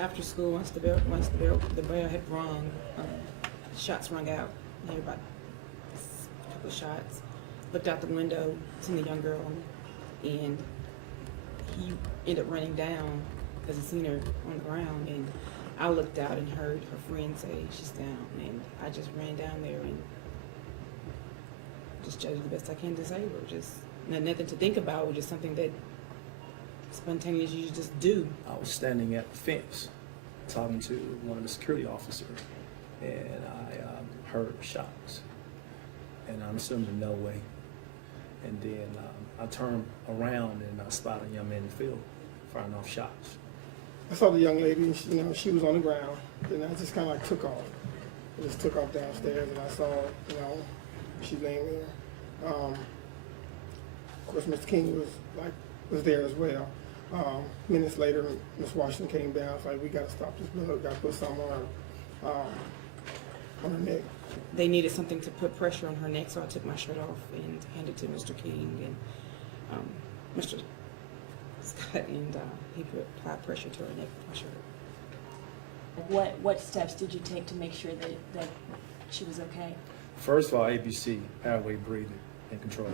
after school, once the bell had rung, shots rung out. I had about a couple of shots. Looked out the window, seen the young girl, and he ended up running down because he seen her on the ground. And I looked out and heard her friend say she's down, and I just ran down there and just tried to do the best I can to save her. Just nothing to think about, just something that spontaneous you just do. I was standing at the fence talking to one of the security officers, and I heard shots, and I'm assuming no way. And then I turned around and I spotted a young man in the field firing off shots. I saw the young lady, and she was on the ground. Then I just kind of like took off. I just took off downstairs, and I saw, she laying there. Of course, Mr. King was there as well. Minutes later, Ms. Washington came down. It's like, we got to stop this blood. Got to put something on her neck. They needed something to put pressure on her neck, so I took my shirt off and handed it to Mr. King and Mr. Scott, and he applied pressure to her neck with my shirt. What steps did you take to make sure that she was okay? First of all, ABC, airway breathing and control.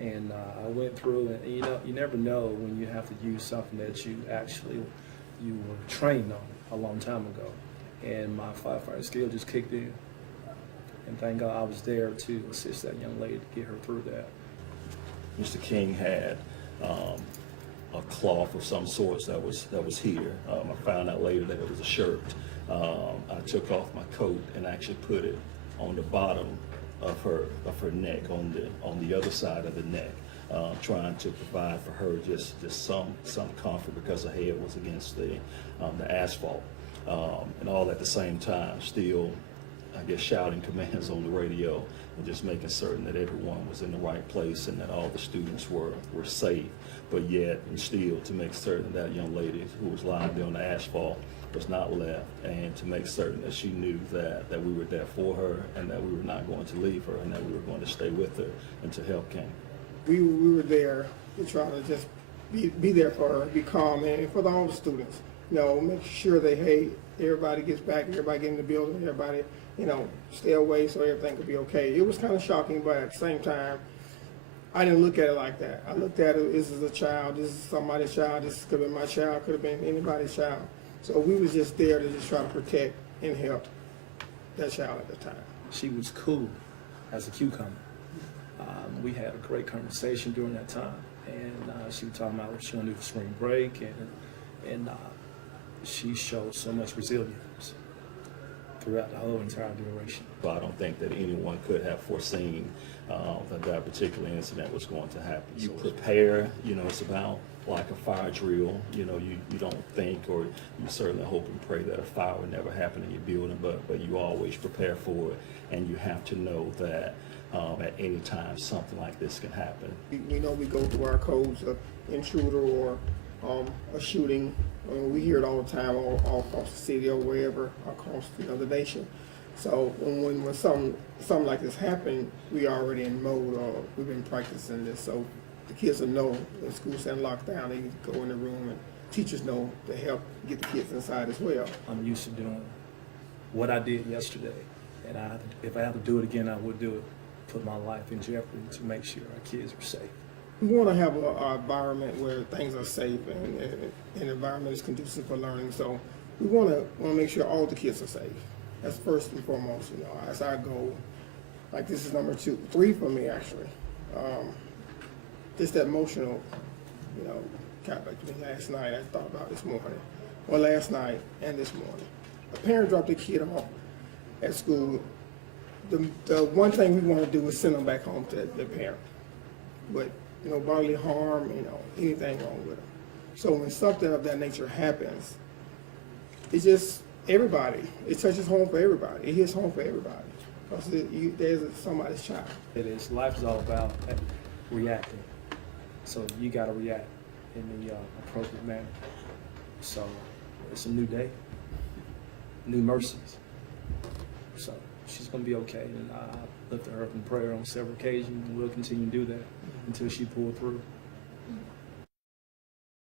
And I went through, and you never know when you have to use something that you were trained on a long time ago. And my firefighter skill just kicked in. And thank God I was there to assist that young lady to get her through that. Mr. King had a cloth of some sorts that was here. I found out later that it was a shirt. I took off my coat and actually put it on the bottom of her neck, on the other side of the neck, trying to provide for her just some comfort because her head was against the asphalt, and all at the same time still, I guess, shouting commands on the radio and just making certain that everyone was in the right place and that all the students were safe, but yet and still to make certain that young lady who was lying there on the asphalt was not left, and to make certain that she knew that we were there for her and that we were not going to leave her and that we were going to stay with her until help came. We were there to try to just be there for her, be calm, and for all the students. Make sure that, hey, everybody gets back, everybody get in the building, everybody, stay away so everything could be okay. It was kind of shocking, but at the same time, I didn't look at it like that. I looked at it, this is a child, this is somebody's child, this could have been my child, could have been anybody's child. So we was just there to just try to protect and help that child at the time. She was cool as a cucumber. We had a great conversation during that time, and she was talking about what she wanted to do for spring break, and she showed so much resilience throughout the whole entire duration. But I don't think that anyone could have foreseen that particular incident was going to happen. You prepare, it's about like a fire drill, you don't think, or you certainly hope and pray that a fire would never happen in your building, but you always prepare for it, and you have to know that at any time something like this can happen. We go through our codes of intruder or a shooting. We hear it all the time, all across the city or wherever across the nation. So when something like this happened, we already in mode, or we've been practicing this. So the kids will know when school's in lockdown, they can go in the room, and teachers know to help get the kids inside as well. I'm used to doing what I did yesterday, and if I have to do it again, I would do it. Put my life in jeopardy to make sure our kids are safe. We want to have an environment where things are safe and an environment is conducive for learning. So we want to make sure all the kids are safe. That's first and foremost. That's our goal. Like, this is number 3 for me, actually. Just that emotional, kind of like last night. I thought about this morning, or last night and this morning. A parent dropped a kid off at school. The one thing we want to do is send them back home to their parent. But bodily harm, anything wrong with them. So when something of that nature happens, it's just everybody. It touches home for everybody. It hits home for everybody. Because there's somebody's child. It is. Life is all about reacting. So you got to react in the appropriate manner. So it's a new day, new mercies. So she's going to be okay. And I lifted her up in prayer on several occasions, and we'll continue to do that until she pulled through.